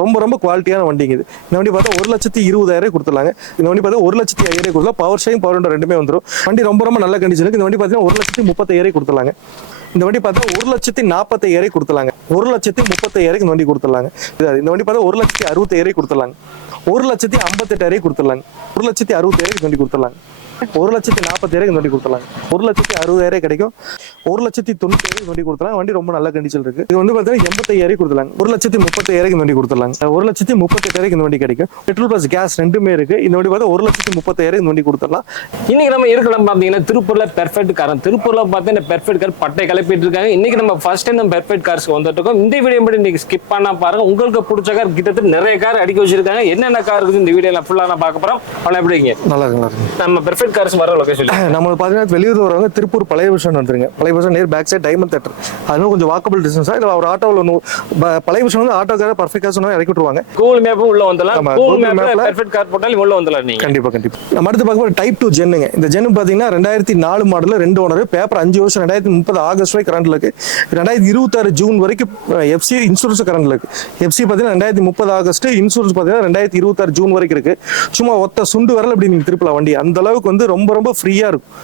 ரொம்ப ரொம்ப குவாலிட்டியான வண்டிங்க இது. இந்த வண்டி பார்த்தா 1,20,000 கொடுத்துடலாங்க. இந்த வண்டி பார்த்தா 1,05,000 கொடுத்தா பவர் ஷேரிங் பவர் விண்டோ ரெண்டுமே வந்துடும். வண்டி ரொம்ப ரொம்ப நல்ல கண்டிஷனுக்கு. இந்த வண்டி பார்த்தீங்கன்னா 1,35,000 கொடுத்துடலாங்க. இந்த வண்டி பார்த்தா 1,45,000 கொடுத்துடலாங்க. 1,35,000 இந்த வண்டி கொடுத்துடலாங்க. இந்த வண்டி பார்த்தா 1,60,000 கொடுத்துடலாங்க. 1,58,000 கொடுத்துடலாங்க. 1,60,000 இந்த வண்டி கொடுத்துடலாங்க. 1,40,000 இந்த வண்டி கொடுத்துடலாங்க. 1,60,000 கிடைக்கும். 1,90,000 இந்த வண்டி கொடுத்துடலாம். வண்டி ரொம்ப நல்ல கண்டிஷன் இருக்கு. இது வந்து பார்த்தீங்கன்னா 85,000 கொடுத்துடலாங்க. 1,30,000 இந்த வண்டி கொடுத்துடலாங்க. 1,38,000 இந்த வண்டி கிடைக்கும். பெட்ரோல் பிளஸ் கேஸ் ரெண்டுமே இருக்கு. இந்த வண்டி பார்த்தா 1,30,000 இந்த வண்டி கொடுத்துடலாம். இன்னைக்கு நம்ம இருக்கலாம் பாத்தீங்கன்னா திருப்பூர்ல பெர்ஃபெக்ட் கார். திருப்பூர்ல பார்த்தீங்கன்னா பெர்ஃபெக்ட் கார் பட்டை கிளப்பிட்டு இருக்காங்க. இன்னைக்கு நம்ம ஃபர்ஸ்ட் டைம் நம்ம பெர்ஃபெக்ட் கார்ஸ்க்கு வந்துட்டு இருக்கோம். இந்த வீடியோ மட்டும் இன்னைக்கு ஸ்கிப் பண்ணா பாருங்க. உங்களுக்கு பிடிச்ச கார் கிட்டத்தட்ட நிறைய கார் அடிக்க வச்சிருக்காங்க. என்னென்ன கார் இருக்குது இந்த வீடியோல ஃபுல்லா நான் பார்க்க போறோம். அவன் எப்படிங்க நல்லா இருக்கு. நம்ம பெர்ஃபெக்ட் கார்ஸ் வர லொகேஷன் நம்ம பார்த்தீங்கன்னா வெளியூர் வரவங்க திருப்பூர் பழைய விஷயம் வந்துருங்க. பழைய விஷயம் நேர் பேக் சைட் டைமண்ட் தேட்டர். அது கொஞ்சம் வாக்கபிள் டிஸ்டன்ஸா இல்லை ஒரு ஆட்டோவில் பழைய விஷயம் வந்து ஆட்டோக்கார பர்ஃபெக்டாக சொன்னா இறக்கி விட்டுருவாங்க. கூகுள் மேப் உள்ள வந்துடலாம். கூகுள் மேப்ல பெர்ஃபெக்ட் கார் போட்டாலும் உள்ள வந்துடலாம் நீங்க. கண்டிப்பா. நம்ம அடுத்து பார்க்கும்போது டைப் 2 ஜென்னுங்க. இந்த ஜென் பார்த்தீங்கன்னா 2004 மாடல் 2 ஓனர். பேப்பர் 5 வருஷம் 2030 ஆகஸ்ட் வரை கரண்ட்ல இருக்கு. 2026 ஜூன் வரைக்கும் எஃப்சி இன்சூரன்ஸ் கரண்ட்ல இருக்கு. எஃப்சி பார்த்தீங்கன்னா 2030 ஆகஸ்ட், இன்சூரன்ஸ் பார்த்தீங்கன்னா 2026 ஜூன் வரைக்கும் இருக்கு. சும்மா ஒத்த சுண்டு வரல அப்படி நீங்க திருப்பலாம் வண்டி. அந்த அளவுக்கு வந்து ரொம்ப ரொம்ப ஃப்ரீயா இருக்கும்.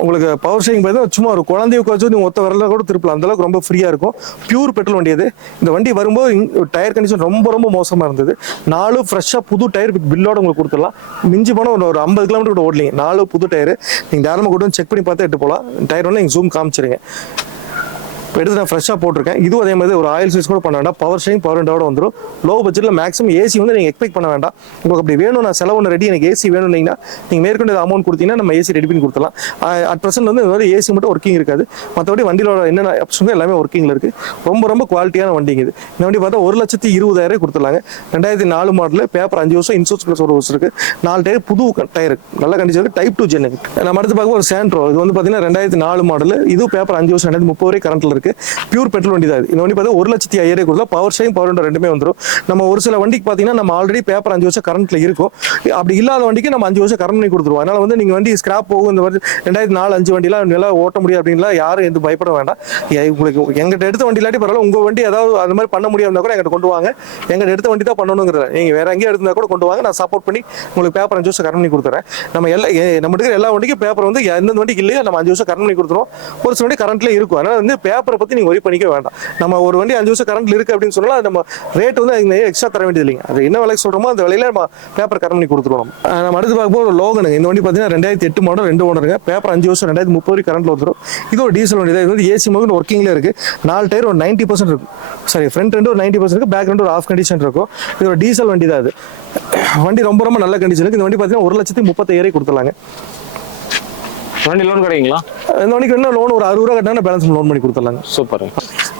உங்களுக்கு பவர் ஷேரிங் பார்த்தீங்கன்னா சும்மா ஒரு குழந்தைய உட்காந்து நீங்க ஒத்த வரல கூட திருப்பலாம். அந்த அளவுக்கு ரொம்ப ஃப்ரீயா இருக்கும். பியூர் பெட்ரோல் வண்டி அது. இந்த வண்டி வரும்போது டயர் கண்டிஷன் ரொம்ப ரொம்ப மோசமா இருந்தது. 4 ஃப்ரெஷ்ஷா புது டயர் பில்லோட உங்களுக்கு கொடுத்துடலாம். மிஞ்சி போன ஒரு 50 கிலோமீட்டர் கூட ஓடலீங்க. 4 புது டயர் நீங்க தாராளமாக கூட செக் பண்ணி பார்த்து எடுத்து போகலாம். டயர் வந்து நீங்க ஜூம் காமிச்சிருங்க. இப்போ எடுத்து நான் ஃப்ரெஷ்ஷாக போட்டிருக்கேன். இதுவும் அதே மாதிரி ஒரு ஆயில் சர்வீஸ் கூட பண்ண வேண்டாம். பவர் ஷேரிங் பவர் விண்டோட வந்துடும். லோ பட்ஜெட்டில் மேக்ஸிமம் ஏசி வந்து நீங்கள் எக்ஸ்பெக்ட் பண்ண வேண்டாம். உங்களுக்கு அப்படி வேணும், நான் செலவு ஒன்று ரெடி, எனக்கு ஏசி வேணும்னீங்கன்னா நீங்கள் மேற்கொண்டு அமௌண்ட் கொடுத்தீங்கன்னா நம்ம ஏசி ரெடி பண்ணி கொடுத்துலாம். அட் ப்ரெசென்ட் வந்து இந்த மாதிரி ஏசி மட்டும் ஒர்க்கிங் இருக்காது. மற்றபடி வண்டியோட என்னென்ன ஆப்ஷன் எல்லாமே ஒர்க்கிங்கில் இருக்குது. ரொம்ப ரொம்ப குவாலிட்டியான வண்டிங்க இது. இந்த வண்டி பார்த்தா 1,20,000 கொடுத்துடலாங்க. 2004 மாடல், பேப்பர் 5 வருஷம், இன்சூரன்ஸ் ப்ளஸ் ஒரு வருஷம் இருக்குது. 4 டயர் புது டயர் நல்ல கண்டிஷன் இருக்குது. Type 2 gen. நம்ம அடுத்து பார்க்க ஒரு சாண்ட்ரோ. இது வந்து பார்த்தீங்கன்னா 2004 மாடல். இது பேப்பர் 5 வருஷம் 2030 வரை கரண்ட்டில் இருக்குது. பியூர் பெட்ரோல் வண்டி தான். இந்த வண்டி பார்த்தா 1,05,000 கொடுத்தா பவர் ஷேரிங் பவர் விண்டோ ரெண்டுமே வந்துடும். நம்ம ஒரு சில வண்டிக்கு பார்த்தீங்கன்னா நம்ம ஆல்ரெடி பேப்பர் 5 வருஷம் கரண்ட்ல இருக்கும். அப்படி இல்லாத வண்டிக்கு நம்ம 5 வருஷம் கரண்ட் பண்ணி கொடுத்துருவோம். அதனால வந்து நீங்க வண்டி ஸ்கிராப் போகும். இந்த மாதிரி 2004-5 வண்டிலாம் நல்லா ஓட்ட முடியும் அப்படின்லாம் யாரும் எதுவும் பயப்பட வேண்டாம். உங்களுக்கு எங்கிட்ட எடுத்த வண்டி இல்லாட்டி பரவாயில்ல. உங்க வண்டி ஏதாவது அந்த மாதிரி பண்ண முடியாதுன்னா கூட எங்கிட்ட கொண்டு வாங்க. எங்கிட்ட எடுத்த வண்டி தான் பண்ணணுங்கிறத நீங்க வேற எங்கேயும் எடுத்தா கூட கொண்டு வாங்க. நான் சப்போர்ட் பண்ணி உங்களுக்கு பேப்பர் 5 வருஷம் கரண்ட் பண்ணி கொடுத்துறேன். நம்ம எடுக்கிற எல்லா வண்டிக்கும் பேப்பர் வந்து எந்தெந்த வண்டிக்கு இல்லையோ நம்ம 5 வருஷம் கரண்ட் பண்ணி கொடுத்துருவோம். ஒரு சில வண்டி கரண்ட்ல இருக்கும். அதனால வந்து பேப்பரை பத்தி நீங்க ஒரி பண்ணிக்க வேண்டாம். நம்ம ஒரு வண்டி 5 வருஷம் கரண்ட்ல இருக்கு அப்படின்னு சொன்னா நம்ம ரேட் வந்து எக்ஸ்ட்ரா தர வேண்டியது இல்லைங்க. அது என்ன விலைக்கு சொல்றோமோ அந்த விலையில நம்ம பேப்பர் கரண்ட் பண்ணி கொடுத்துருவோம். நம்ம அடுத்து பார்க்கும்போது ஒரு லோகனுங்க. இந்த வண்டி பார்த்தீங்கன்னா 2008 மாடல் 2 ஓனருங்க. பேப்பர் 5 வருஷம் 2030 வரை கரண்ட்ல வந்துடும். இது ஒரு டீசல் வண்டி தான். இது வந்து ஏசி மோகன் ஒர்க்கிங்ல இருக்கு. 4 டயர் ஒரு 90% இருக்கும். சாரி, ஃப்ரண்ட் ரெண்டு ஒரு 90% இருக்கு. பேக் ரெண்டு ஒரு ஆஃப் கண்டிஷன் இருக்கும். இது ஒரு டீசல் வண்டி தான். அது வண்டி ரொம்ப ரொம்ப நல்ல கண்டிஷன் இருக்கு. இந்த வண்டி பார்த்தீங்கன்னா 1,30,000 கொடுத்துடலாங்க. வண்டி லோன் கிடைக்குங்களா? இந்த வண்டிக்கு என்ன லோன் ஒரு 60 ரூபா கட்டினா பேலன்ஸ் லோன் பண்ணி கொடுத்துடலாங்க. சூப்பர்.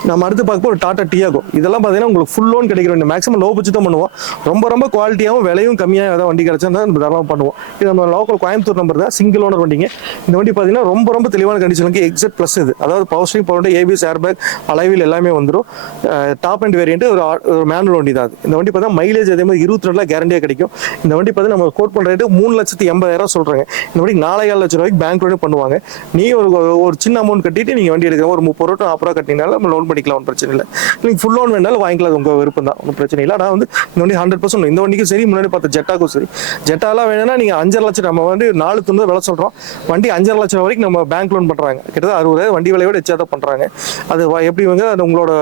நம்ம அடுத்து பார்க்க ஒரு டாடா டியாகோ. இதெல்லாம் பார்த்தீங்கன்னா உங்களுக்கு ஃபுல் லோன் கிடைக்கிற வண்டி. மேக்ஸிமம் லோ பட்ஜெட் தான் பண்ணுவோம். ரொம்ப ரொம்ப குவாலிட்டியாகவும் விலையும் கம்மியாக ஏதாவது வண்டி கிடைச்சா தான் நம்ம தாராளமாக பண்ணுவோம். இது நம்ம லோக்கல் கோயம்புத்தூர் நம்பர் தான். சிங்கிள் ஓனர் வண்டிங்க. இந்த வண்டி பார்த்தீங்கன்னா ரொம்ப ரொம்ப தெளிவான கண்டிஷனுக்கு எக்ஸட் ப்ளஸ் இது. அதாவது power steering, power window, ABS, air bag, alloy wheel எல்லாமே வந்துடும். டாப் அண்ட் வேரியன்ட் ஒரு மேனுவல் வண்டி தான். இந்த வண்டி பார்த்தா மைலேஜ் அதே மாதிரி 22 கேரண்டியாக கிடைக்கும். இந்த வண்டி பார்த்து நம்ம கோட் பண்ணுற ரேட்டு 3,80,000 சொல்கிறாங்க. இந்த வண்டி 4,00,000 ரூபாய்க்கு பேங்க் லோனே பண்ணுவாங்க. நீ ஒரு சின்ன அமௌண்ட் கட்டிட்டு நீங்கள் வண்டி எடுக்கிற ஒரு 30 ரூபா 40 ரூபா கட்டினாலும் நம்ம லோன் பண்ணிக்கலாம். ஒன்றும் பிரச்சனை இல்லை. நீங்கள் ஃபுல் லோன் வேணாலும் வாங்கிக்கலாம். உங்கள் விருப்பம் தான். ஒன்றும் பிரச்சனை இல்லை. நான் வந்து இந்த வண்டி 100% இந்த வண்டிக்கும் சரி, முன்னாடி பார்த்த ஜெட்டாக்கும் சரி. ஜெட்டாலாம் வேணும்னா நீங்கள் 5,5 லட்சம், நம்ம வந்து 4,90 விலை சொல்கிறோம். வண்டி 5,5 லட்சம் வரைக்கும் நம்ம பேங்க் லோன் பண்ணுறாங்க. கிட்டத்தட்ட 60,000 வண்டி விலையோட எச்சா தான் பண்ணுறாங்க. அது எப்படி வந்து அது உங்களோட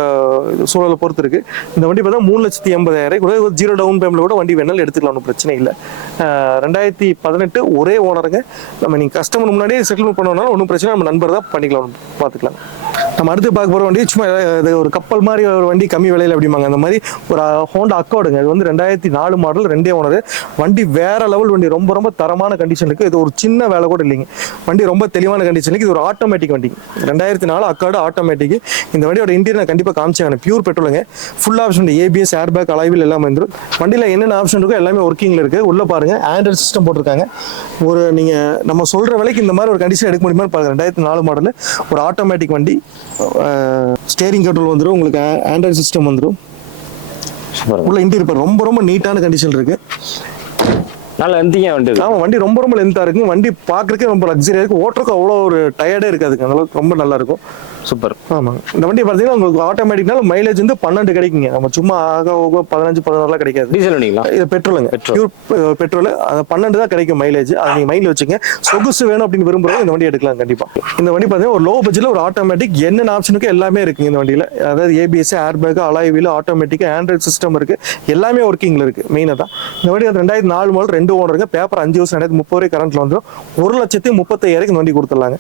சூழலை பொறுத்து இருக்கு. இந்த வண்டி பார்த்தா 3,80,000 கூட 0 டவுன் பேமெண்ட்ல கூட வண்டி வேணாலும் எடுத்துக்கலாம். ஒன்றும் பிரச்சனை இல்லை. 2018 ஒரே ஓனருங்க. நம்ம நீங்கள் கஸ்டமர் முன்னாடியே செட்டில்மெண்ட் பண்ணோம்னாலும் ஒன்றும் பிரச்சனை, நம்ம நண்பர் தான் பண்ணிக்கலாம். பார்த்துக்கலாம். நம்ம அடுத்து பார்க்க போகிற வண்டி சும்மா ஒரு கப்பல் மாதிரி ஒரு வண்டி, கம்மி விலையில் அப்படிம்பாங்க. அந்த மாதிரி ஒரு ஹோண்டா அக்கார்டுங்க. இது வந்து 2004 மாடல் 2 ஓனர். வண்டி வேற லெவல் வண்டி. ரொம்ப ரொம்ப தரமான கண்டிஷன் இருக்கு. இது ஒரு சின்ன வேலை கூட இல்லைங்க. வண்டி ரொம்ப தெளிவான கண்டிஷன் இருக்கு. இது ஒரு ஆட்டோமேட்டிக் வண்டி. 2004 அக்கார்டு ஆட்டோமேட்டிக். இந்த வண்டியோட இன்டீரியர் நான் கண்டிப்பாக காமிச்சேன். பியூர் பெட்ரோலுங்க. Full option ABS, air bag, alloy wheel எல்லாம் வந்துடும். வண்டியில் என்னென்ன ஆப்ஷன் இருக்கோ எல்லாமே ஒர்க்கிங்ல இருக்கு. உள்ள பாருங்க ஆண்ட்ராய்டு சிஸ்டம் போட்டிருக்காங்க. ஒரு நீங்க நம்ம சொல்ற விலைக்கு இந்த மாதிரி ஒரு கண்டிஷன் எடுக்க முடியுமா பாருங்க. 2004 மாடல் ஒரு ஆட்டோமேட்டிக் வண்டி. ஸ்டேரிங் கண்ட்ரோல் வந்துடும். உங்களுக்கு ஆண்ட்ராய்டு சிஸ்டம் வந்துடும். உள்ள இன்டீரியர் ரொம்ப ரொம்ப நீட்டான கண்டிஷன் இருக்கு. நல்ல லென்த்தியா வண்டி. ஆமா, வண்டி ரொம்ப ரொம்ப லென்த்தா இருக்கு. வண்டி பாக்குறதுக்கே ரொம்ப லக்ஸரியா இருக்கு. ஓட்டுறதுக்கு அவ்வளோ ஒரு டயர்டே இருக்காதுங்க. அந்த அளவுக்கு ரொம்ப நல்லா இருக்கும். சூப்பர். ஆமாங்க. இந்த வண்டி பார்த்தீங்கன்னா உங்களுக்கு ஆட்டோமேட்டிக்னால மைலேஜ் வந்து 12 கிடைக்குங்க. நம்ம சும்மா ஆக 15 16 கிடைக்காது. டீசல் வண்டிங்களா? இது பெட்ரோலுங்க. Pure petrol. அது 12 தான் கிடைக்கும் மைலேஜ். அதை நீங்க மைண்ட்ல வச்சுங்க. சொகுசு வேணும் அப்படின்னு விரும்புறவங்க இந்த வண்டி எடுக்கலாம் கண்டிப்பா. இந்த வண்டி பார்த்தீங்கன்னா ஒரு லோ பட்ஜெட்ல ஒரு ஆட்டோமேட்டிக் என்னென்ன ஆப்ஷனுக்கு எல்லாமே இருக்குங்க இந்த வண்டியில. அதாவது ABS, air bag, alloy wheel, automatic, Android system இருக்கு. எல்லாமே ஒர்க்கிங்ல இருக்கு. மெயினா தான் இந்த வண்டி 2004 மாடல் 2 ஓனருங்க. பேப்பர் 5 வருஷம் 2030 வரை கரண்ட்ல வந்துடும். 1,35,000 இந்த வண்டி கொடுத்துடலாங்க.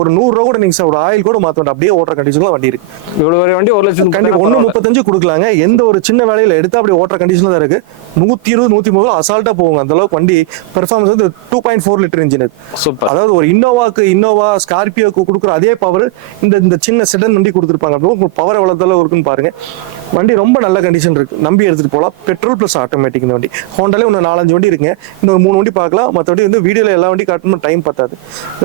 ஒரு 100 ரூபா கூட நீங்க ஒரு ஆயில் கூட மாத்த வேண்டாம். அப்படியே ஓட்டுற கண்டிஷன்ல வண்டி இருக்கு. இவ்வளவு ஒரு வண்டி 1 லட்சம் கண்டிப்பா 1,35 கொடுக்கலாங்க. எந்த ஒரு சின்ன வேலையில எடுத்து அப்படியே ஓட்டுற கண்டிஷன்ல தான் இருக்கு. 120 130 அசால்ட்டா போவாங்க. அந்த அளவுக்கு வண்டி பெர்ஃபார்மன்ஸ் வந்து 2.4 லிட்டர் இன்ஜின். சூப்பர். அதாவது ஒரு இன்னோவா ஸ்கார்பியோக்கு கொடுக்குற அதே பவர் இந்த சின்ன செடன் வண்டி கொடுத்துருப்பாங்க. பவர் எவ்வளவு இருக்குன்னு பாருங்க. வண்டி ரொம்ப நல்ல கண்டிஷன் இருக்கு. நம்பி எடுத்துட்டு போகலாம். Petrol plus automatic. இந்த வண்டி ஹோண்டாலே இன்னும் 4-5 வண்டி இருக்குங்க. இன்னொரு 3 வண்டி பார்க்கலாம். மற்றபடி வந்து வீடியோல எல்லா வண்டி காட்டணும் டைம் பத்தாது.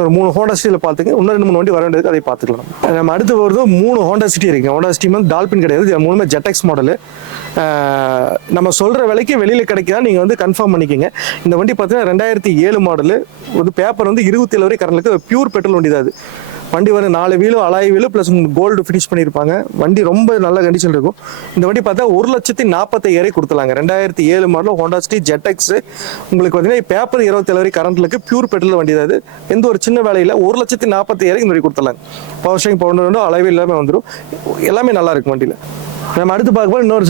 ஒரு 3 ஹோண்டா சிட்டியில் பார்த்துங்க. இன்னும் 2-3 வண்டி வர வேண்டியது அதை பார்த்துக்கலாம். நம்ம அடுத்து வருது 3 ஹோண்டா சிட்டி இருக்கு. ஹோண்டா சிட்டி வந்து டால்பின் கிடையாது. இது 3மே ஜெட்எக்ஸ் மாடல். நம்ம சொல்ற விலைக்கு வெளியில கிடைக்கா நீங்க வந்து கன்ஃபார்ம் பண்ணிக்கோங்க. இந்த வண்டி பார்த்தீங்கன்னா 2007 மாடல். ஒரு பேப்பர் வந்து 27 வரை கரண்ட்ல பியூர் பெட்ரோல் வண்டி தான் அது. வண்டி வந்து 4 வீலும் அலாய் வீலும் பிளஸ் கோல்டு ஃபினிஷ் பண்ணியிருப்பாங்க. வண்டி ரொம்ப நல்ல கண்டிஷன் இருக்கும். இந்த வண்டி பார்த்தா 1,45,000 கொடுத்துலாங்க. 2007 மாடல் ஹோண்டா சிட்டி ஜெட்எக்ஸ். உங்களுக்கு பார்த்தீங்கன்னா பேப்பர் 27 வரை கரண்ட்ல இருக்கு. பியூர் பெட்ரோல் வண்டி தான். எந்த ஒரு சின்ன வேலையில் 1,45,000 இந்த வண்டி கொடுத்துலாங்க. Power steering, power alloy wheel எல்லாமே வந்துடும். எல்லாமே நல்லா இருக்கும் வண்டியில். நம்ம அடுத்து பார்க்கும்போது இன்னொரு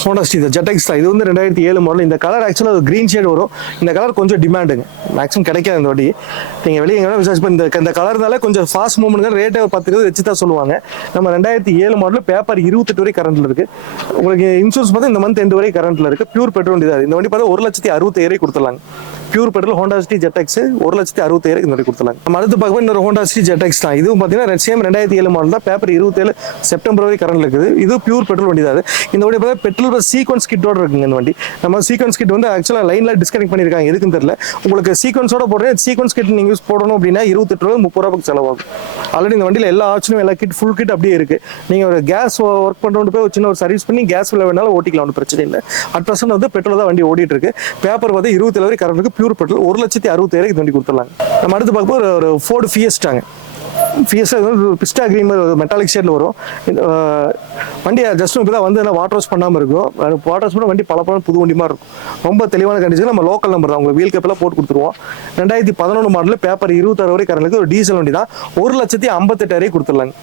ஹோண்டா சிட்டி ஜெட்எக்ஸ் தான். இது வந்து 2007 மாடல். இந்த கலர் ஆக்சுவலாக அது கிரீன் ஷேட் வரும். இந்த கலர் கொஞ்சம் டிமாண்டுங்க. மேக்ஸிமம் கிடைக்காது இந்த வண்டி. நீங்கள் வெளியே எங்கே விசாரிச்சு இந்த கலர்னால கொஞ்சம் ஃபாஸ்ட் மூவ்மெண்ட் ரேட்டை 10 வச்சு தான் சொல்லுவாங்க. நம்ம 2007 மாடல் பேப்பர் 28 வரை கரண்ட்ல இருக்கு. உங்களுக்கு இன்சூரன்ஸ் பார்த்தா இந்த மந்த் 2 வரை கரண்ட்ல இருக்கு. பியூர் பெட்ரோல் வண்டி தான். இந்த வண்டி பார்த்தா 1,60,000 கொடுத்துலாங்க. Pure petrol Honda City Z X 1,60,000 இந்த வண்டி கொடுத்துலாங்க. நம்ம அடுத்து பார்க்கும்போது இன்னொரு ஹோண்டா சிட்டி ஜெட்எக்ஸ் தான். இதுவும் பார்த்தீங்கன்னா சேம் 2007 மாடல் தான். பேப்பர் 27 செப்டம்பர் வரை கரண்ட்ல இருக்குது. இது பியூர் பெட்ரோல் வண்டி தான். இந்த வண்டி பார்த்தா பெட்ரோல் சீக்வன்ஸ் கிட்டோட இருக்குங்க. இந்த வண்டி நம்ம சீக்வன்ஸ் கிட் வந்து ஆக்சுவலாக லைன்ல டிஸ்கனெக்ட் பண்ணிருக்காங்க. எதுக்குன்னு தெரியல. உங்களுக்கு சீக்வன்ஸோட போடுறேன். சீக்வன்ஸ் கிட் நீங்க யூஸ் போடணும் அப்படின்னா 28 ரூபா 30 ரூபாய்க்கு செலவாகும். ஆல்ரெடி இந்த வண்டியில் எல்லா ஆப்ஷனும் எல்லா கிட் ஃபுல் கிட் அப்படியே இருக்கு. நீங்க ஒரு கேஸ் ஒர்க் பண்ணுறது போய் சின்ன ஒரு சர்வீஸ் பண்ணி கேஸ் விலை வேணாலும் ஓட்டிக்கலாம். ஒன்றும் பிரச்சனை இல்லை. அட் பிரசன்ட் வந்து பெட்ரோல் தான் வண்டி ஓடிட்டு இருக்கு. பேப்பர் வந்து 27 வரை கரண்ட் இருக்கு. பியூர் பெட்ரோல் 1,60,000 இந்த வண்டி கொடுத்துடலாங்க. நம்ம அடுத்து பார்க்கும்போது ஒரு ஃபோர்டு ஃபியஸ்டாங்க. ஃபியஸ்டா பிஸ்டா கிரீன் மெட்டாலிக் ஷேட்ல வரும். வண்டி ஜஸ்ட் இப்போ தான் வந்து வாட்டர் வாஷ் பண்ணாமல் இருக்கும். வாட்டர் வாஷ் பண்ண வண்டி பல புது வண்டி மாதிரி இருக்கும். ரொம்ப தெளிவான கண்டிஷன். நம்ம லோக்கல் நம்பர் தான். உங்களுக்கு வீல் கேப்பெல்லாம் போட்டு கொடுத்துருவோம். 2011 மாடல் பேப்பர் 26 வரை கரண்ட்ல ஒரு டீசல் வண்டி தான். 1,58,000 கொடுத்துடலாங்க.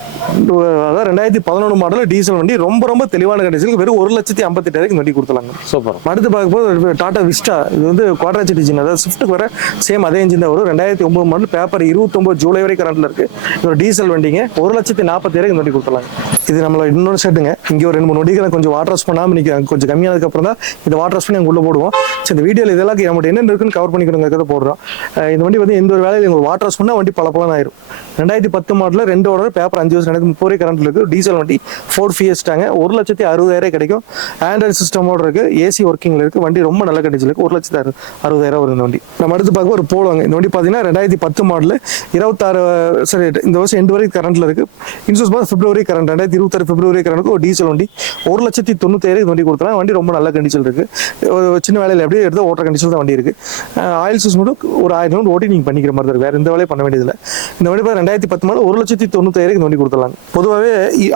அதாவது 2011 மாடல் டீசல் வண்டி ரொம்ப தெளிவான கண்டிஷன். வெறும் 1,58,000 வண்டி கொடுத்துடலாங்க. சூப்பர். அடுத்து பார்க்கும்போது டாடா விஸ்டா. இது வந்து குவாட்ராச்சர் இன்ஜின். அதாவது ஸ்விஃப்ட்டுக்கு வர சேம் அதே இன்ஜின் தான் வரும். 2009 மாடல் பேப்பர் 29 ஜூலை வரை கரண்ட்ல இருக்கு. இது ஒரு டீசல் வண்டிங்க. 1,40,000 இந்த வண்டி கொடுத்துடலாங்க. இது நம்மள இன்னொரு செட்டுங்க. இங்கே ஒரு 2-3 வண்டிகளை கொஞ்சம் வாட்டர் வாஷ் பண்ணாமல் நிற்க கொஞ்சம் கம்மியானதுக்கு அப்புறம் தான் இந்த வாட்டர் வாஷ் பண்ணி அங்கே உள்ள போடுவோம். சரி, இந்த வீடியோவில் இதெல்லாம் நம்மகிட்ட என்ன இருக்குன்னு கவர் பண்ணிக்கணுங்கிறத போடுறோம். இந்த வண்டி வந்து எந்த ஒரு வேலையில் எங்கள் வாட்டர் வாஷ் பண்ணால் வண்டி பல ஆயிரும். 2010 மாடலில் 2 ஓனர் பேப்பர் 5 வருஷம் 2030 கரண்ட்ல இருக்கு. டீசல் வண்டி ஃபோர்ட் ஃபியஸ்டாங்க. 1,60,000 கிடைக்கும். ஆண்ட்ராய்ட் சிஸ்டமோட இருக்கு. ஏசி ஒர்க்கிங்ல இருக்கு. வண்டி ரொம்ப நல்ல கண்டிஷன் இருக்கு. 1,60,000 வரும் இந்த வண்டி. நம்ம அடுத்து பார்க்க ஒரு போடுவாங்க. இந்த வண்டி பார்த்தீங்கன்னா 2010 மாடல் 26 சரி இந்த வருஷம் 2 வரை கரண்ட்ல இருக்கு. இன்சூரன்ஸ் பார்த்து பிப்ரவரி கரண்ட் 2026 பிப்ரவரி கரண்ட் ஒரு டீசல் வண்டி 1,90,000 வண்டி கொடுத்தா வண்டி ரொம்ப நல்ல கண்டிஷன் இருக்கு. ஒரு சின்ன வேலையில் எப்படியே எடுத்து ஓட்டுற கண்டிஷன் தான் வண்டி இருக்கு. ஆயில் சூஸ் மட்டும் ஒரு 1000 ரவுண்ட் ஓட்டி நீங்க பண்ணிக்கிற மாதிரி இருக்கு. வேற எந்த வேலையும் பண்ண வேண்டியதில்லை. இந்த வண்டி 2010 மாடல் 1,90,000 இந்த வண்டி கொடுத்துடலாம். பொதுவாகவே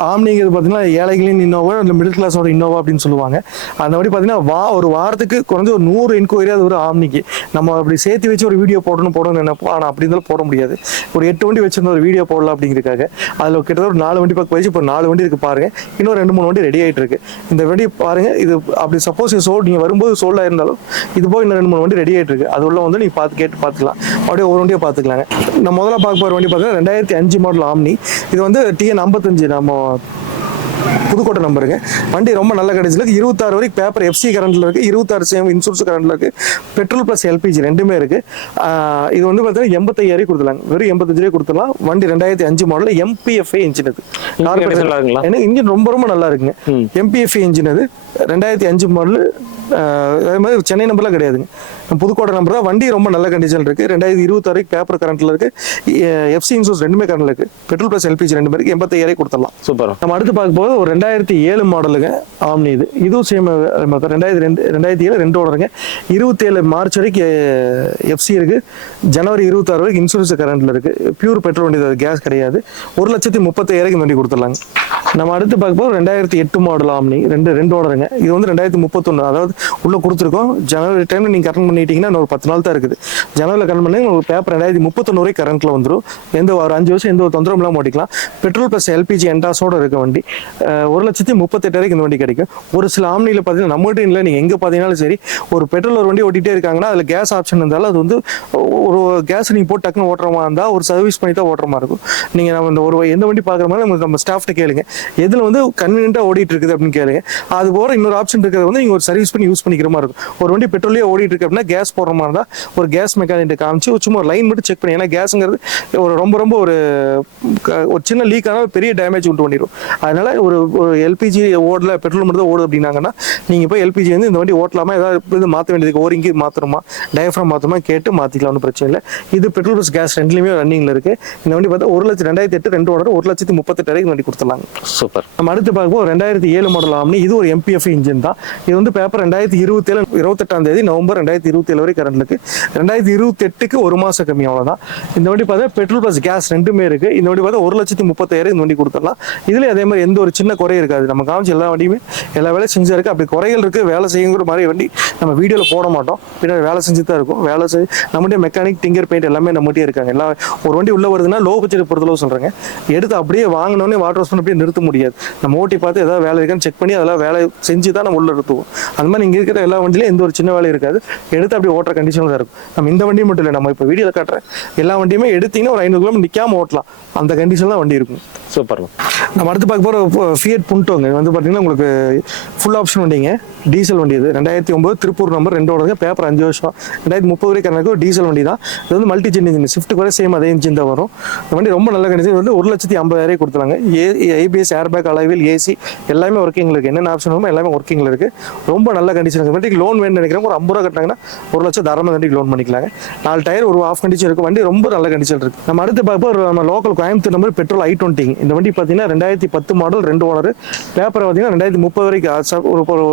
ஆம்னிங்கிறது பார்த்தீங்கன்னா ஏழைகளின் இன்னோவா இல்லை மிடில் கிளாஸோட இன்னோவா அப்படின்னு சொல்லுவாங்க. அந்த வண்டி பார்த்தீங்கன்னா ஒரு வாரத்துக்கு குறைஞ்ச ஒரு 100 என்கொயரி அது ஒரு ஆம்னிக்கு நம்ம அப்படி சேர்த்து வச்சு ஒரு வீடியோ போடணும்னு நினைப்போம். ஆனால் அப்படி இருந்தாலும் போட முடியாது. ஒரு 8 வண்டி வச்சிருந்த ஒரு வீடியோ போடலாம் அப்படிங்கிறதுக்காக அதில் கிட்டத்தட்ட ஒரு 4 வண்டி பக்கம் வச்சு இப்போ 4 வண்டி இருக்கு பாருங்க. இன்னும் 2-3 வண்டி ரெடி ஆகிட்டு இருக்கு. இந்த வண்டி பாருங்க. இது அப்படி சப்போஸ் நீங்க வரும்போது சோல்ட் ஆயிருந்தாலும் இது போய் இன்னும் 2-3 வண்டி ரெடி ஆகிட்டு இருக்கு. அது உள்ள வந்து நீங்க கேட்டு பார்த்துக்கலாம். அப்படியே ஒரு வண்டியை பார்த்துக்கலாங்க. நம்ம முதல்ல பார்க்க போகிற வண்டி பார்த்தீங்கன்னா 2005 மாடல் ஆம்னி. இது வந்து TN 55 நம்ம புதுக்கோட்டை நம்பருங்க. வண்டி ரொம்ப நல்ல கண்டிஷன்ல இருக்கு. 26 வரைக்கும் பேப்பர் FC கரண்ட்ல இருக்கு. 26 சேம் இன்சூரன்ஸ் கரண்ட்ல இருக்கு. பெட்ரோல் பிளஸ் LPG ரெண்டுமே இருக்கு. இது வந்து பார்த்தீங்கன்னா 85,000 கொடுத்துலாங்க. வெறும் 85,000 கொடுத்துலாம். வண்டி 2005 மாடல் MPFI இன்ஜின். அது இன்ஜின் ரொம்ப நல்லா இருக்குங்க. MPFI இன்ஜின் அது 2005 மாடல். அதே மாதிரி சென்னை நம்பர்லாம் கிடையாதுங்க, புதுக்கோட்டை நம்பர் தான். வண்டி ரொம்ப நல்ல கண்டிஷன் இருக்குது. 2026 பேப்பர் கரண்ட்டில் இருக்குது. எஃப்சி இன்சூரன்ஸ் ரெண்டுமே கரண்டில் இருக்குது. பெட்ரோல் ப்ளஸ் எல்பிஜி ரெண்டு பேருக்கு 85,000 கொடுத்துடலாம். சூப்பர். நம்ம அடுத்து பார்க்க போது ஒரு 2007 மாடலுங்க ஆம்னி. இதுவும் சேம் 2007 2 ஓனருங்க. 27 மார்ச் வரைக்கும் எஃப்சி இருக்குது. ஜனவரி 26 வரைக்கும் இன்சூரன்ஸ் கரண்டில் இருக்குது. பியூர் பெட்ரோல் வண்டி, அது கேஸ் கிடையாது. 1,30,000 இந்த வண்டி கொடுத்துடலாங்க. நம்ம அடுத்து பார்க்க போது 2008 மாடல் ஆம்னி, ரெண்டு ஓனருங்க. இது வந்து 2031, அதாவது உள்ள கொடுத்துருக்கோம். ஜனவரி டைம்ல நீங்க கரண்ட் பண்ணிட்டீங்கன்னா இன்னொரு 10 நாள் தான் இருக்குது. ஜனவரியில் கரண்ட் பண்ணி உங்களுக்கு பேப்பர் 2031 வரை கரண்ட்ல வந்துடும். எந்த ஒரு 5 வருஷம் எந்த ஒரு தொந்தரவும் இல்லாமல் ஓட்டிக்கலாம். பெட்ரோல் பிளஸ் எல்பிஜி என்டாஸோட இருக்க வண்டி. 1,38,000 இந்த வண்டி கிடைக்கும். ஒரு சில ஆம்னியில் பார்த்தீங்கன்னா நம்மகிட்ட இல்லை, நீங்கள் எங்கே பார்த்தீங்கன்னாலும் சரி, ஒரு பெட்ரோல் ஒரு வண்டி ஓட்டிகிட்டே இருக்காங்கன்னா அதில் கேஸ் ஆப்ஷன் இருந்தாலும் அது வந்து ஒரு கேஸ் நீங்கள் போட்டு டக்குன்னு ஓட்டுற மாதிரி இருந்தால் ஒரு சர்வீஸ் பண்ணி தான் ஓட்டுற மாதிரி இருக்கும். நீங்கள் நம்ம இந்த ஒரு எந்த வண்டி பார்க்குற மாதிரி நம்ம ஸ்டாஃப்ட்ட கேளுங்க, எதில் வந்து கன்வீனியன்ட்டாக ஓடிட்டு இருக்குது அப்படின்னு கேளுங்க. அது போகிற இன்னொரு ஆப்ஷன் இருக்கிறது வந்து நீங்கள் ஒரு சர்வீஸ் பண்ணி யூஸ் பண்ணிக்கிற மாதிரி இருக்கும். ஒரு வண்டி பெட்ரோலே ஓடிட்டு இருக்கு அப்படின்னா கேஸ் போடுற மாதிரி இருந்தால் ஒரு கேஸ் மெக்கானிக் காமிச்சு சும்மா ஒரு லைன் மட்டும் செக் பண்ணி, ஏன்னா கேஸுங்கிறது ஒரு ரொம்ப ஒரு சின்ன லீக் ஆனால் பெரிய டேமேஜ் உண்டு பண்ணிடும். அதனால ஒரு எல்பிஜி ஓடல, பெட்ரோல் மட்டும் தான் ஓடுது அப்படின்னாங்கன்னா நீங்கள் போய் எல்பிஜி வந்து இந்த வண்டி ஓட்டலாமா, ஏதாவது மாற்ற வேண்டியதுக்கு ஓரிங்கி மாற்றணுமா, டயஃப்ராம் மாற்றணுமா கேட்டு மாற்றிக்கலாம், ஒன்றும் பிரச்சனை இல்லை. இது பெட்ரோல் ப்ளஸ் கேஸ் ரெண்டுலையுமே ரன்னிங்கில் இருக்குது. இந்த வண்டி பார்த்தா 2008 2 ஓனர் 1,38,000 வண்டி கொடுத்துடலாங்க. சூப்பர். நம்ம அடுத்து பார்க்கும்போது 2007 மாடல் ஆம்னி. இது ஒரு MPF இன்ஜின் தான். இது வந்து பேப்பர் 2027 28ஆம் தேதி நவம்பர் 2027 வரை கரண்ட் இருக்கு. 2028க்கு ஒரு மாசம் கம்மி, அவ்வளவுதான். இந்த வண்டி பார்த்தா பெட்ரோல் பிளஸ் கேஸ் ரெண்டுமே இருக்கு. இந்த வண்டி பார்த்தா 1,30,000 இந்த வண்டி கொடுத்துடலாம். இதுல அதே மாதிரி எந்த ஒரு சின்ன குறை இருக்காது. நம்ம காமிச்சு எல்லா வண்டியுமே எல்லா வேலையும் செஞ்சா இருக்கு. அப்படி குறைகள் இருக்கு, வேலை செய்யுங்கிற மாதிரி வண்டி நம்ம வீடியோல போட மாட்டோம். பின்னாடி வேலை செஞ்சு தான் இருக்கும். வேலை செஞ்சு நம்மகிட்ட மெக்கானிக், டிங்கர் பெயிண்ட் எல்லாமே நம்மகிட்டே இருக்காங்க. எல்லா ஒரு வண்டி உள்ள வருதுன்னா லோ பட்ஜெட் பொறுத்தளவு சொல்றேங்க, எடுத்து அப்படியே வாங்கினோடனே வாட்டர் வாஷ் பண்ணி அப்படியே நிறுத்த முடியாது. நம்ம ஓட்டி பார்த்து ஏதாவது வேலை இருக்கான்னு செக் பண்ணி அதெல்லாம் வேலை செஞ்சு தான் நம்ம உள்ள நிறுத்துவோம். அந்த மாதிரி இங்கே இருக்கிற எல்லா வண்டியிலும் எந்த ஒரு சின்ன வேலை இருக்காது. எடுத்து அப்படி ஓட்டுற கண்டிஷன் தான் இருக்கும். நம்ம இந்த வண்டி மட்டும் இல்லை, நம்ம இப்போ வீடியோவில் காட்டுற எல்லா வண்டியுமே எடுத்தீங்கன்னா ஒரு 500 கிலோமீட்டர் நிற்காம ஓட்டலாம். அந்த கண்டிஷன் தான் வண்டி இருக்கும். சூப்பர். நம்ம அடுத்து பார்க்க போகிற ஃபியட் புண்டோங்க. வந்து பார்த்தீங்கன்னா உங்களுக்கு ஃபுல் ஆப்ஷன் வண்டிங்க, டீசல் வண்டி. இது 2009 திருப்பூர் நம்பர் 2 ஓடுங்க. பேப்பர் 5 வருஷம் 2030 வரை கணக்கு ஒரு டீசல் வண்டி தான். இது வந்து மல்டி ஜென் இன்ஜின், ஸ்விஃப்ட் வரை சேம் அதே இன்ஜின் தான் வரும். இந்த வண்டி ரொம்ப நல்ல கண்டிஷன். வந்து 1,50,000 கொடுத்துருவாங்க. ஏபிஎஸ், ஏர்பேக், அலைவில், ஏசி எல்லாமே ஒர்க்கிங்கில் இருக்குது. என்னென்ன ஆப்ஷன் வருமோ எல்லாமே ஒர்க்கிங்கில் இருக்குது. ரொம்ப நல்ல கண்டிஷன். வண்டிக்கு லோன் வேணும்னு நினைக்கிறவங்க ஒரு 50 ரூபா கட்டினாங்கன்னா 1,00,000 தாராளமாக வண்டிக்கு லோன் பண்ணிக்கலாங்க. 4 டயர் ஒரு ஆஃப் கண்டிஷன் இருக்குது. வண்டி ரொம்ப நல்ல கண்டிஷன் இருக்குது. நம்ம அடுத்து பார்ப்போம் நம்ம local Coimbatore number petrol i20. இந்த வண்டி பார்த்தீங்கன்னா 2010 மாடல் 2 ஓனர். பேப்பர் பார்த்தீங்கன்னா 2030 வரைக்கும் ஒரு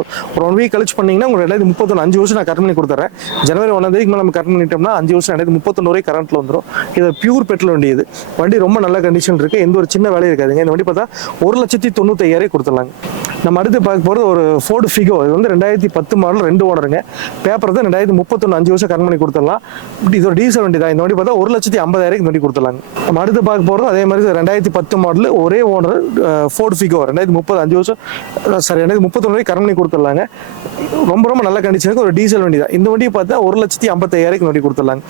1 வீக் கழிச்சு பண்ணீங்கன்னா உங்களுக்கு 2031 5 வருஷம் நான் கரெக்ட் பண்ணி கொடுத்துறேன். ஜனவரி 1ஆம் தேதிக்கு மேலே நம்ம கரெக்ட் பண்ணிட்டோம்னா 5 வருஷம் 2031 வரை கரண்ட்ல வந்துடும். இது பியூர் பெட்ரோல் வண்டி. இது வண்டி ரொம்ப நல்ல கண்டிஷன் இருக்குது. எந்த ஒரு சின்ன வேலையும் இருக்காதுங்க. இந்த வண்டி பார்த்தா 1,95,000 கொடுத்துடலாங்க. நம்ம அடுத்து பார்க்க போகிறது ஒரு ஃபோர்டு ஃபிகோ. இது வந்து 2010 மாடல் 2 ஓனருங்க. பேப்பர் தான் 2031 5 வருஷம் கரெக்ட் பண்ணி கொடுத்துடலாம். இது ஒரு டீசல் வண்டி தான். இந்த வண்டி பார்த்தா 1,50,000 இந்த வண்டி கொடுத்துடலாங்க. நம்ம அடுத்து பார்க்க போகிறது அதே மாதிரி 2010 மாடல் ஒரே ஓனர் ஃபோர்டு ஃபிகோ 2030 5 வருஷம் 2031 வரை கரெக்ட் பண்ணி கொடுத்துடலாங்க. ரொம்ப நல்ல கண்டிஷனுக்கு ஒரு டீசல் வண்டி தான். இந்த வண்டியை பார்த்தா 1,50,000 இந்த வண்டி கொடுத்துடலாங்க.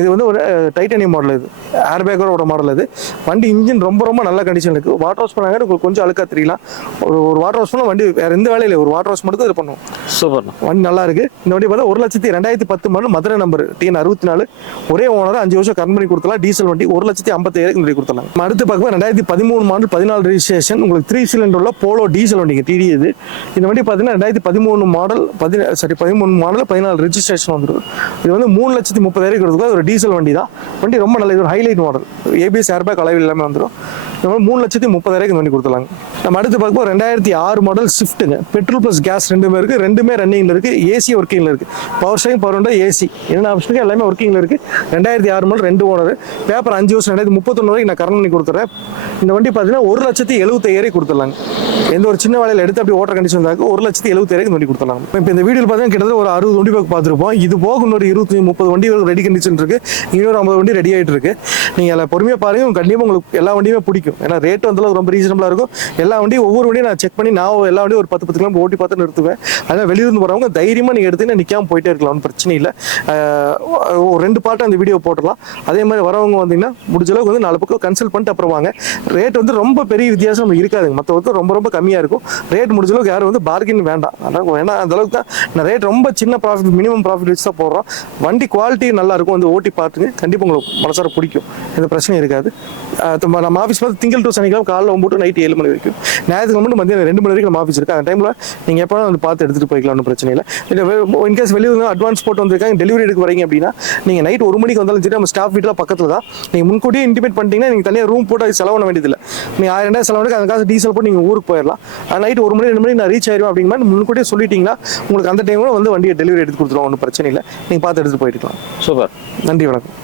இது வந்து ஒரு டைட்டானியம் மாடல். இது ஏர்பேக்கரோட மாடல். இது வண்டி இன்ஜின் ரொம்ப நல்ல கண்டிஷன் இருக்குது. வாட்டர் வாஷ் பண்ணாங்க உங்களுக்கு கொஞ்சம் அழுக்கா தெரியலாம். ஒரு வாட்டர் வாஷ் பண்ண வண்டி வேற எந்த வேலையில் ஒரு வாட்டர் வாஷ் மட்டும் இது பண்ணுவோம். சூப்பர். வண்டி நல்லா இருக்கு. இந்த வண்டி பார்த்தா 1,2010 மாடல் மதுரை நம்பர் TN 64 ஒரே ஓனர் 5 வருஷம் கரெக்ட் பண்ணி கொடுத்தலாம். டீசல் வண்டி 1,50,000 இந்த வண்டி கொடுத்துடலாம். அடுத்து பார்க்கும்போது 2013 மாடல் 14 ரெஜிஸ்ட்ரேஷன் உங்களுக்கு 3 சிலிண்டர் உள்ள போலோ டீசல் வண்டிங்க TD. இது இந்த வண்டி பார்த்தீங்கன்னா 2013 மாடல் 13 மாடல் 14 ரெஜிஸ்ட்ரேஷன் வந்துருக்கு. இது வந்து 3,30,000 கொடுத்துக்கலாம். ஒரு டீசல் வண்டி தான். வண்டி ரொம்ப நல்ல இது ஒரு ஹைலைட் மாடல். ஏபிஎஸ், ஏர்பேக், அலைவில் எல்லாமே வந்துடும். இந்த மாதிரி 3,30,000 இந்த வண்டி கொடுத்துலாங்க. நம்ம அடுத்து பார்க்கும்போது 2006 மாடல் ஸ்விஃப்ட்டுங்க. பெட்ரோல் ப்ளஸ் கேஸ் ரெண்டுமே இருக்குது. ரெண்டுமே ரன்னிங்கில் இருக்குது. ஏசி ஒர்க்கிங்கில் இருக்குது. Power steering, power window, AC என்னென்ன ஆப்ஷனுக்கு எல்லாமே ஒர்க்கிங்கில் இருக்குது. 2006 மாடல் 2 ஓனர். பேப்பர் 5 வருஷம் 2031 வரைக்கும் நான் கரெக்ட் பண்ணி கொடுத்துறேன். இந்த வண்டி பார்த்தீங்கன்னா 1,75,000 கொடுத்துடலாங்க. எந்த ஒரு சின்ன வேலையில் எடுத்து அப்படி ஓட்டர் கண்டிஷன் இருந்தாங்க 1,70,000 இந்த வண்டி கொடுத்துடலாம். இப்போ இந்த வீடியோவில் பார்த்தீங்கன்னா கிட்டத்தட்ட ஒரு 60 வண்டி பார்க்க பார்த்துருப்போம். இது போக இன்னொரு 20-30 வண்டி ரெடி கண்டிஷன் இருக்குது. இன்னொரு 50 வண்டி ரெடி ஆகிட்டு இருக்கு. நீங்கள் அதில் பொறுமையாக பாருங்க, கண்டிப்பாக உங்களுக்கு எல்லா வண்டியுமே பிடிக்கும். ஏன்னா ரேட் வந்து ரொம்ப ரீசனபிளாக இருக்கும். எல்லா வண்டியும் ஒவ்வொரு வண்டியும் நான் செக் பண்ணி நான் எல்லா வண்டியும் ஒரு 10 கிலோமீட்டர் ஓட்டி பார்த்து நிறுத்துவேன். அதனால் வெளியிருந்து போகிறவங்க தைரியமாக நீங்கள் எடுத்தீங்கன்னா நிற்காம போயிட்டே இருக்கலாம், ஒன்றும் பிரச்சனை இல்லை. ஒரு 2 பார்ட்டு அந்த வீடியோ போட்டுடலாம். அதே மாதிரி வரவங்க வந்தீங்கன்னா முடிஞ்ச அளவுக்கு வந்து 4 பக்கம் கன்சல்ட் பண்ணிட்டு அப்புறம் வாங்க. ரேட் வந்து ரொம்ப பெரிய வித்தியாசம் இருக்காதுங்க. மற்ற வந்து ரொம்ப கம்மியாக இருக்கும். ரேட் முடிஞ்ச அளவுக்கு யாரும் வந்து பார்கின் வேண்டாம். ஏன்னா அந்த அளவுக்கு தான் நான் ரேட் ரொம்ப சின்ன ப்ராஃபிட், மினிமம் ப்ராஃபிட் வச்சு தான் போடுறோம். வண்டி குவாலிட்டி நல்லா இருக்கும். வந்து ஓட்டி பார்த்துங்க, கண்டிப்பாக உங்களுக்கு மனசார பிடிக்கும். எந்த பிரச்சனையும் இருக்காது. நம்ம ஆஃபீஸ் பார்த்து திங்கள் டு சனிக்கிழமை காலைல 9 to நைட் 7 மணி வரைக்கும், ஞாயிற்றுக்கிழமை மட்டும் மதியம் 2 மணி வரைக்கும் நம்ம ஆஃபீஸ் இருக்கு. அந்த டைமில் நீங்கள் எப்போ வந்து பார்த்து எடுத்துகிட்டு போய்க்கலாம், ஒன்றும் பிரச்சனை இல்லை. இன்கேஸ் வெளியே அட்வான்ஸ் போட்டு வந்திருக்காங்க டெலிவரி எடுக்க வரீங்க அப்படின்னா நீங்கள் நைட் 1 மணிக்கு வந்தாலும் சரி, நம்ம ஸ்டாஃப் வீட்டில் பக்கத்தில் தான். நீங்கள் முன்கூட்டியே இன்டிமேட் பண்ணிட்டீங்கன்னா நீங்கள் தனியாக ரூம் போட்டு அது செலவு பண்ண வேண்டியதில்லை. நீங்கள் 1000 செலவு அந்த காசு டீசல் போட்டு நீங்கள் ஊருக்கு போயிடலாம். நைட் 1 மணி 2 மணிக்கு நான் ரீச் ஆயிடுவேன் அப்படிங்கிற மாதிரி முன்கூட்டியே சொல்லிட்டீங்கன்னா உங்களுக்கு அந்த டைமில் வந்து வண்டியை டெலிவரி எடுத்து கொடுத்துருவோம், ஒன்றும் பிரச்சனை இல்லை. நீங்கள் பார்த்து எடுத்துகிட்டு போயிட்டுக்கலாம். சூப்பர், நன்றி, வணக்கம்.